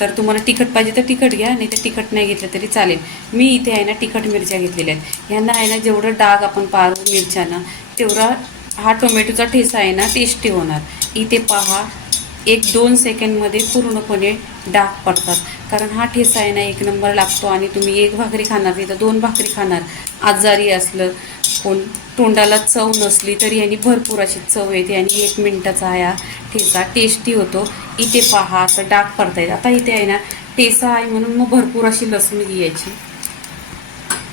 तर तुम्हाला तिखट पाहिजे तर तिखट घ्या नाही तर तिखट नाही घेतलं तरी चालेल. मी इथे आहे ना तिखट मिरच्या घेतलेल्या आहेत. ह्यांना आहे ना जेवढं डाग आपण पारू मिरच्यानं तेवढा हा टोमॅटोचा ठेसा आहे ना टेस्टी होणार. इथे पहा एक दोन सेकंडमध्ये पूर्णपणे डाग पडतात. कारण हा ठेसा आहे ना एक नंबर लागतो आणि तुम्ही एक भाकरी खाणार नाही तर दोन भाकरी खाणार. आजारी असलं कोण तोंडाला चव नसली तरी यांनी भरपूर अशी चव येते आणि एक मिनटाचा हा ठेचा टेस्टी होतो. इथे पहा असं डाग पडतायत आता इथे आहे ना टेसा आहे म्हणून मग भरपूर अशी लसूण घ्यायची.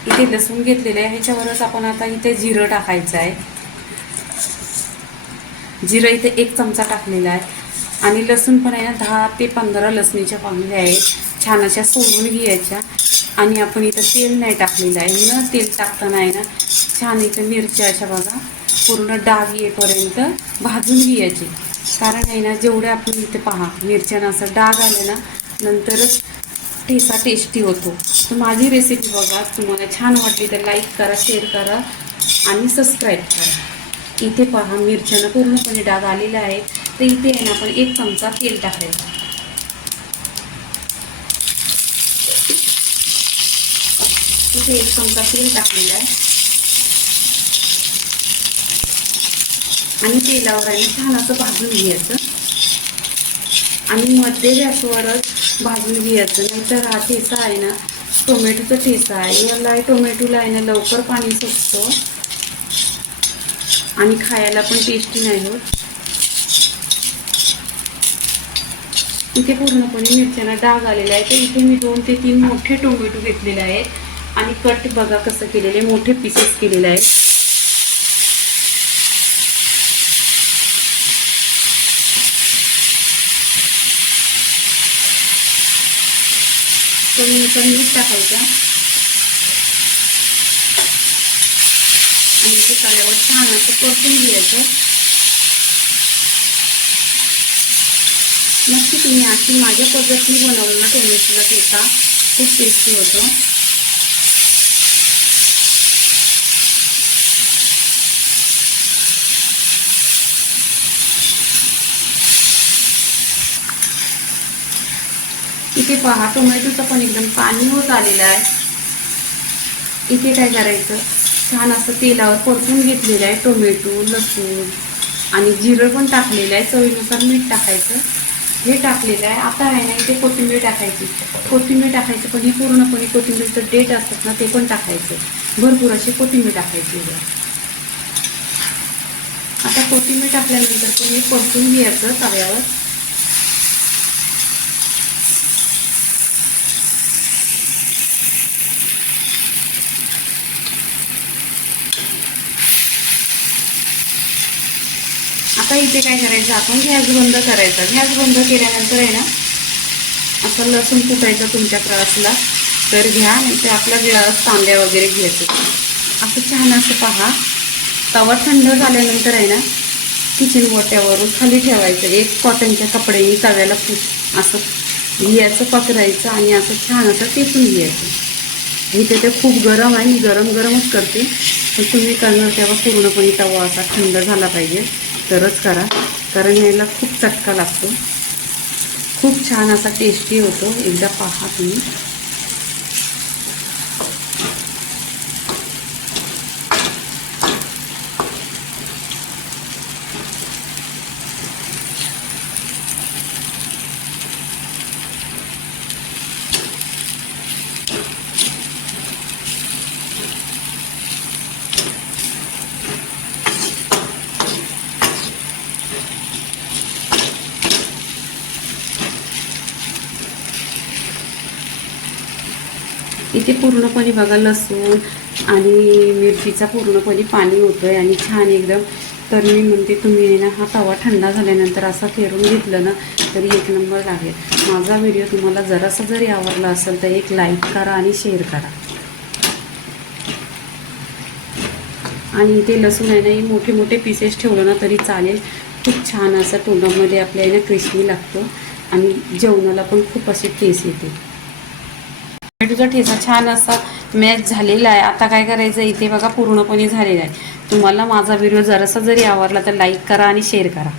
इथे लसूण घेतलेलं आहे. ह्याच्यावरच आपण आता इथे जिरं टाकायचं आहे. जिरं इथे एक चमचा टाकलेला आहे. आणि लसूण पण आहे ना दहा ते पंधरा लसणीच्या पांगल्या आहेत छान अशा सोलून घ्यायच्या. आणि आपण इथं तेल नाही टाकलेलं आहे. न तेल टाकताना आहे ना छान इथं मिरच्या अशा बघा. पूर्ण डाग येईपर्यंत भाजून घ्यायची. कारण आहे ना जेवढे आपण इथे पहा मिरच्यानं असं डाग आलं ना नंतरच ठेसा टेस्टी होतो. तर माझी रेसिपी बघा तुम्हाला छान वाटली तर लाईक करा शेअर करा आणि सबस्क्राईब करा. इथे पहा मिरच्यानं पूर्णपणे डाग आलेला आहे. तर इथे आहे ना आपण एक चमचा तेल टाकायचं. इथे एक चमचा तेल टाकलेला आहे. आणि तेलावर आहे ना छान असं भाजून घ्यायचं. आणि मध्ये गॅसवरच भाजून घ्यायचं. नाहीतर हा ठेसा आहे ना टोमॅटोचा ठेसा आहे. याला टोमॅटोला आहे ना लवकर पाणी सुटतं आणि खायला पण टेस्टी नाही होत. इथे पूर्णपणे मिरच्यांना डाग आलेला आहे. तर इथे मी दोन ते तीन मोठे टोमॅटो घेतलेले आहेत. आणि कट बघा कसं केलेले आहे. मोठे पीसेस केलेले आहेत. चवीनुसार मीठ टाकायचं. आणि ते तव्यावर छान असं परतून घ्यायचं. नक्की तुम्ही अशी माझ्या पद्धतीने बनवलं ना टोमॅटोला घेता. खूप टेस्टी होतो. इथे पहा टोमॅटोचं पण एकदम पाणी होत आलेलं आहे. इथे काय करायचं? छान असं तेलावर परतून घेतलेलं आहे टोमॅटो लसूण आणि जिरं पण टाकलेलं आहे. चवीनुसार मीठ टाकायचं. हे टाकलेलं आहे. आता आहे ना इथे कोथिंबीर टाकायची. कोथिंबीर टाकायचं पण ही पूर्णपणे कोथिंबीरचं डेट असतात ना ते पण टाकायचं. भरपूर अशी कोथिंबीर टाकायची आता कोथिंबीर टाकल्यानंतर तुम्ही परतून घ्यायचं तव्यावर. आता इथे काय करायचं? आपण गॅस बंद करायचा. गॅस बंद केल्यानंतर आहे ना असं लसूण कुटायचं तुमच्या असला तर घ्या नाही आपल्या गिळास तांब्या वगैरे घ्यायचं. असं छान असं पहा. तवा थंड झाल्यानंतर आहे ना किचन मोठ्यावरून खाली ठेवायचं. एक कॉटनच्या कपड्याने तव्याला फुट. असं घ्यायचं पकडायचं आणि असं छान असं टेपून घ्यायचं. इथे ते खूप गरम आहे. मी गरम गरमच करते. पण तुम्ही करणार तेव्हा पूर्णपणे तवा असा थंड झाला पाहिजे. तरच करा. कारण याला खूप चटका लागतो. खूप छान असा टेस्टी होतो. एकदा पहा तुम्ही. इथे पूर्णपणे बघा लसूण आणि मिरचीचा पूर्णपणे पाणी होतं आहे आणि छान एकदम. तर मी म्हणते तुम्ही आहे ना हा तवा थंडा झाल्यानंतर असा फेरून घेतलं ना तरी एक नंबर लागेल माझा व्हिडिओ तुम्हाला जरासा जरी आवडला असेल तर एक लाईक करा आणि शेअर करा. आणि इथे लसूण आहे ना हे मोठे मोठे पीसेस ठेवलं ना तरी चालेल. खूप छान असं तोंडामध्ये आपल्या ना क्रिस्पी लागतो. आणि जेवणाला पण खूप अशी टेस्ट येते. टोमॅटोचा ठेचा छान असा मॅच झालेला आहे. आता काय करायचं? इथे बघा पूर्णपणे झालेला आहे. तुम्हाला माझा व्हिडिओ जरासा जरी आवडला तर लाईक करा आणि शेअर करा.